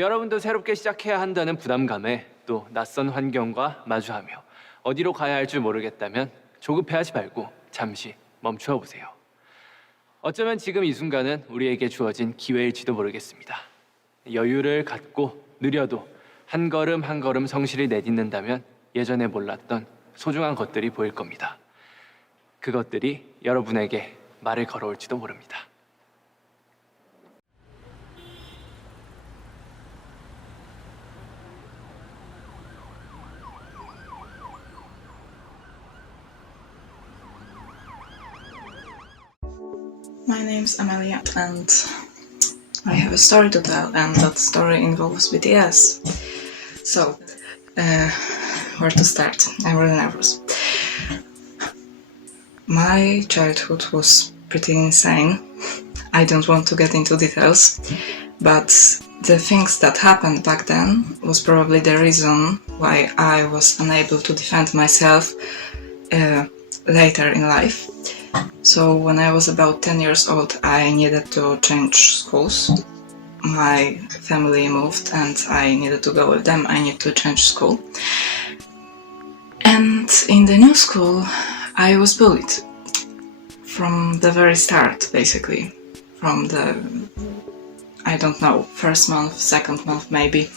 여러분도 새롭게 시작해야 한다는 부담감에 또 낯선 환경과 마주하며 어디로 가야 할 줄 모르겠다면 조급해하지 말고 잠시 멈추어 보세요. 어쩌면 지금 이 순간은 우리에게 주어진 기회일지도 모르겠습니다. 여유를 갖고 느려도 한 걸음 한 걸음 성실히 내딛는다면 예전에 몰랐던 소중한 것들이 보일 겁니다. 그것들이 여러분에게 말을 걸어올지도 모릅니다. My name's Amelia and I have a story to tell, and that story involves BTS. So, where to start? I'm really nervous. My childhood was pretty insane. I don't want to get into details, but the things that happened back then was probably the reason why I was unable to defend myself later in life. So when I was about 10 years old, I needed to change schools. My family moved and I needed to go with them. I needed to change school. And in the new school, I was bullied. From the very start, basically. From the, I don't know, first month, second month maybe.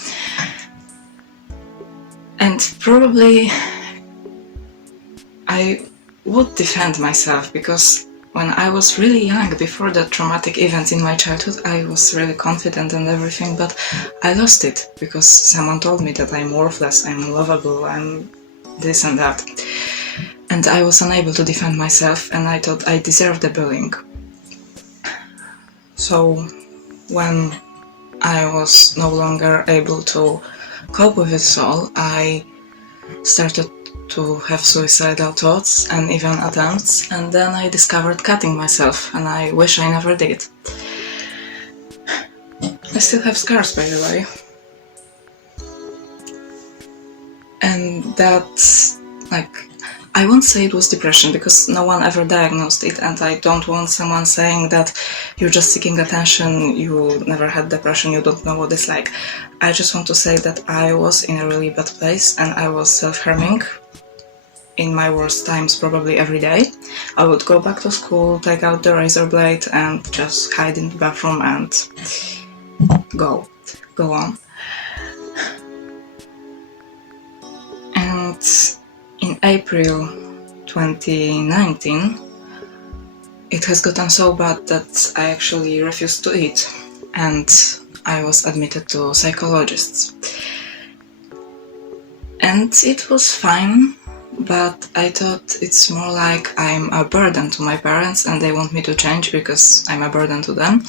And probably I would defend myself, because when I was really young, before the traumatic events in my childhood, I was really confident and everything, but I lost it because someone told me that I'm worthless, I'm unlovable, I'm this and that. And I was unable to defend myself, and I thought I deserved the bullying. So when I was no longer able to cope with it all, I started to have suicidal thoughts and even attempts, and then I discovered cutting myself, and I wish I never did. I still have scars, by the way. And that's like, I won't say it was depression because no one ever diagnosed it, and I don't want someone saying that you're just seeking attention, you never had depression, you don't know what it's like. I just want to say that I was in a really bad place and I was self-harming. In my worst times, probably every day. I would go back to school, take out the razor blade and just hide in the bathroom and go on. And in April 2019, it has gotten so bad that I actually refused to eat, and I was admitted to psychologists. And it was fine, but I thought it's more like I'm a burden to my parents and they want me to change because I'm a burden to them.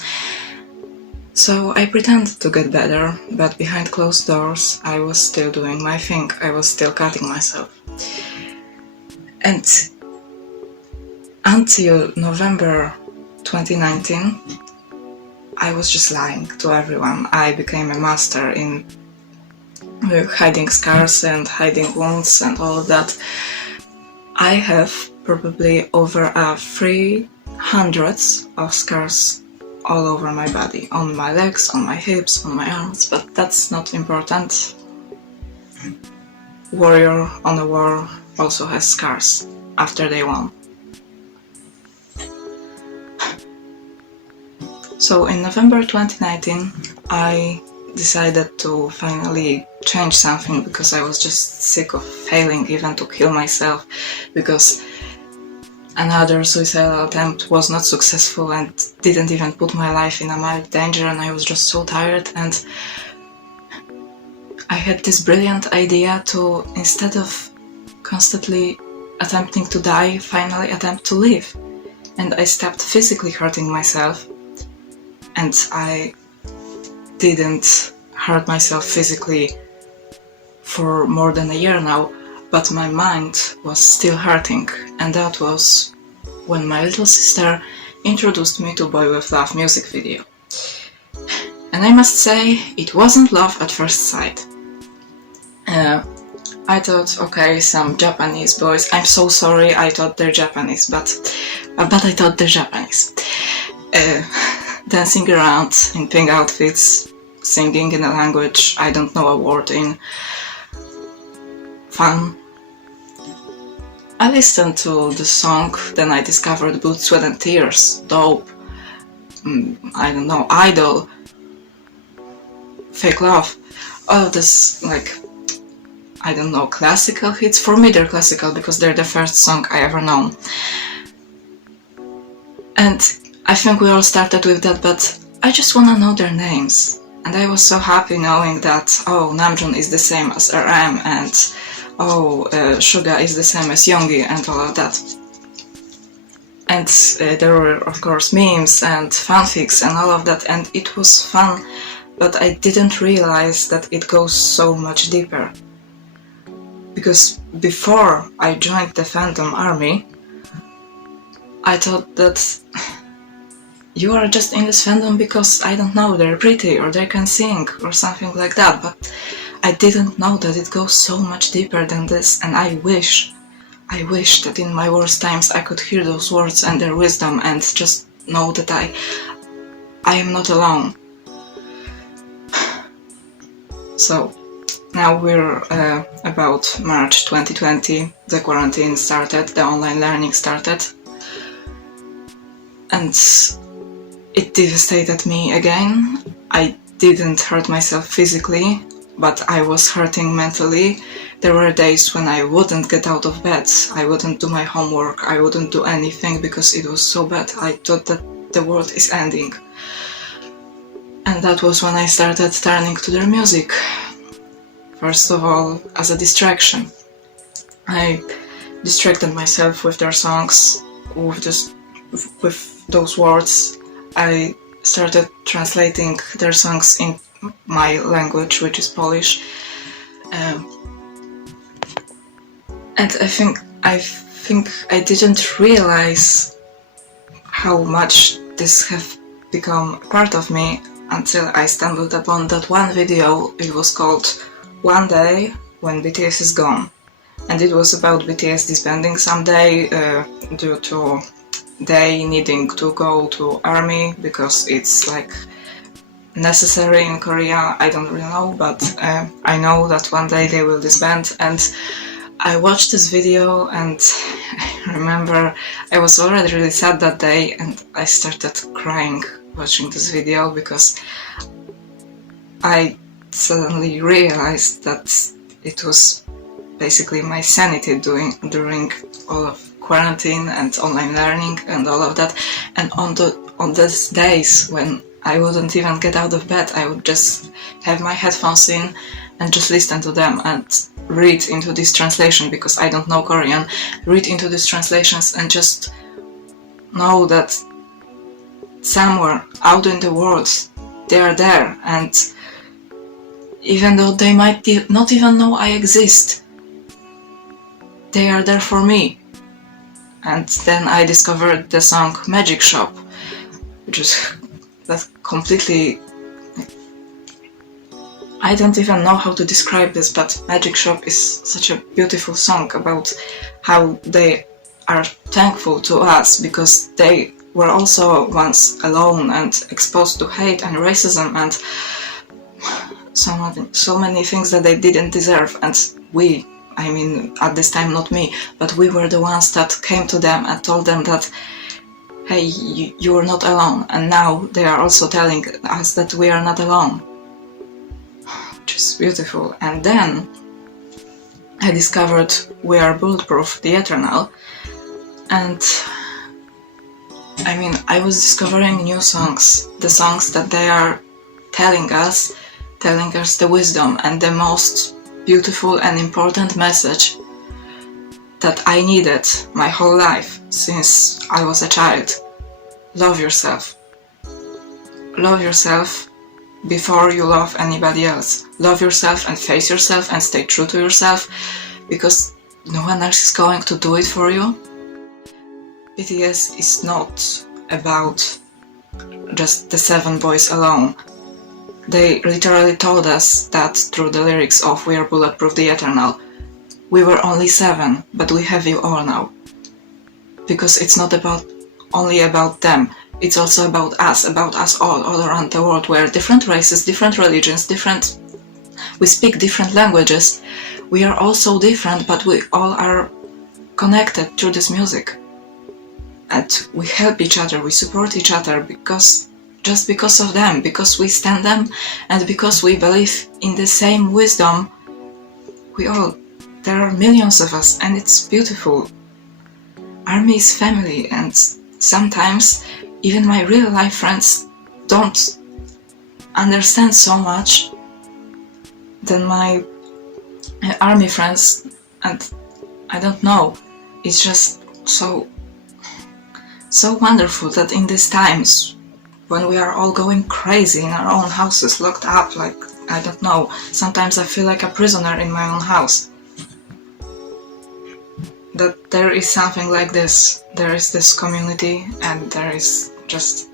So I pretended to get better, but behind closed doors I was still doing my thing, I was still cutting myself. And until November 2019, I was just lying to everyone. I became a master in hiding scars and hiding wounds and all of that. I have probably over 300 of scars all over my body, on my legs, on my hips, on my arms, but that's not important. Warrior on a war also has scars after they won. So in November 2019, I decided to finally change something because I was just sick of failing, even to kill myself, because another suicidal attempt was not successful and didn't even put my life in a mild danger, and I was just so tired. And I had this brilliant idea to, instead of constantly attempting to die, finally attempt to live. And I stopped physically hurting myself, and I didn't hurt myself physically for more than a year now, but my mind was still hurting, and that was when my little sister introduced me to Boy With Love music video. And I must say, it wasn't love at first sight. I thought, okay, some Japanese boys, I'm so sorry, I thought they're Japanese, but I thought they're Japanese. Dancing around in pink outfits, singing in a language I don't know a word in. Fun. I listened to the song, then I discovered Blood, Sweat and Tears, Dope, I don't know, Idol, Fake Love, all of this, like, I don't know, classical hits. For me they're classical because they're the first song I ever known. And I think we all started with that, but I just wanna know their names. And I was so happy knowing that, oh, Namjoon is the same as RM, and oh, Suga is the same as Yoongi, and all of that. And there were, of course, memes and fanfics and all of that, and it was fun, but I didn't realize that it goes so much deeper. Because before I joined the fandom army, I thought that you are just in this fandom because, I don't know, they're pretty or they can sing or something like that, but I didn't know that it goes so much deeper than this, and I wish that in my worst times I could hear those words and their wisdom and just know that I am not alone. So now we're about March 2020, the quarantine started, the online learning started, and it devastated me again. I didn't hurt myself physically, but I was hurting mentally. There were days when I wouldn't get out of bed, I wouldn't do my homework, I wouldn't do anything because it was so bad. I thought that the world is ending. And that was when I started turning to their music. First of all, as a distraction. I distracted myself with their songs, with those words. I started translating their songs in my language, which is Polish. And I think I didn't realize how much this have become part of me until I stumbled upon that one video. It was called One Day When BTS Is Gone, and it was about BTS disbanding someday due to they needing to go to army because it's like necessary in Korea. I don't really know, but I know that one day they will disband. And I watched this video and I remember I was already really sad that day, and I started crying watching this video because I suddenly realized that it was basically my sanity during all of quarantine and online learning and all of that. And on these days when I wouldn't even get out of bed, I would just have my headphones in and just listen to them and read into this translation, because I don't know Korean, read into these translations and just know that somewhere out in the world they are there, and even though they might not even know I exist, they are there for me. And then I discovered the song Magic Shop, which is that completely, I don't even know how to describe this, but Magic Shop is such a beautiful song about how they are thankful to us because they were also once alone and exposed to hate and racism and so many things that they didn't deserve. And we, I mean, at this time not me, but we were the ones that came to them and told them that, hey, you are not alone. And now they are also telling us that we are not alone, which is beautiful. And then I discovered We Are Bulletproof, The Eternal, and I mean, I was discovering new songs, the songs that they are telling us the wisdom and the most beautiful and important message that I needed my whole life since I was a child. Love yourself. Love yourself before you love anybody else. Love yourself and face yourself and stay true to yourself, because no one else is going to do it for you. BTS is not about just the 7 boys alone. They literally told us that through the lyrics of We Are Bulletproof, The Eternal. We were only 7, but we have you all now. Because it's not only about them. it's also about us all around the world. We're different races, different religions, we speak different languages. We are all so different, but we all are connected through this music. And we help each other, we support each other just because of them, because we stand them, and because we believe in the same wisdom. There are millions of us, and it's beautiful. ARMY is family, and sometimes even my real life friends don't understand so much than my ARMY friends, and I don't know, it's just so wonderful that in these times when we are all going crazy in our own houses, locked up, like, I don't know, sometimes I feel like a prisoner in my own house, that there is something like this, there is this community, and there is just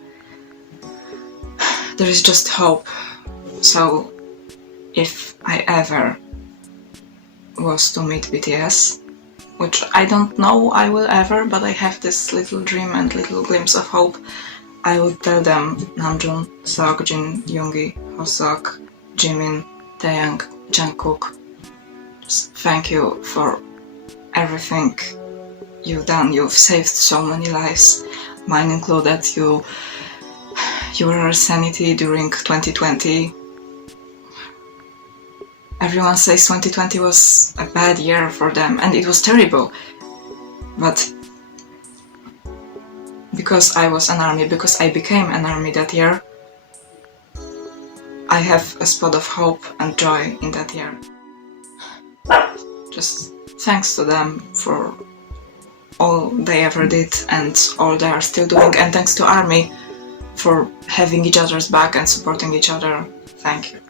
hope. So if I ever was to meet BTS, which I don't know I will ever, but I have this little dream and little glimpse of hope, I would tell them, Namjoon, Seokjin, Yoongi, Hoseok, Jimin, Taeyang, Jungkook, just thank you for everything you've done. You've saved so many lives, mine included. You were our sanity during 2020. Everyone says 2020 was a bad year for them, and it was terrible. But because I was an ARMY, because I became an ARMY that year, I have a spot of hope and joy in that year. Just thanks to them for all they ever did and all they are still doing, and thanks to ARMY for having each other's back and supporting each other. Thank you.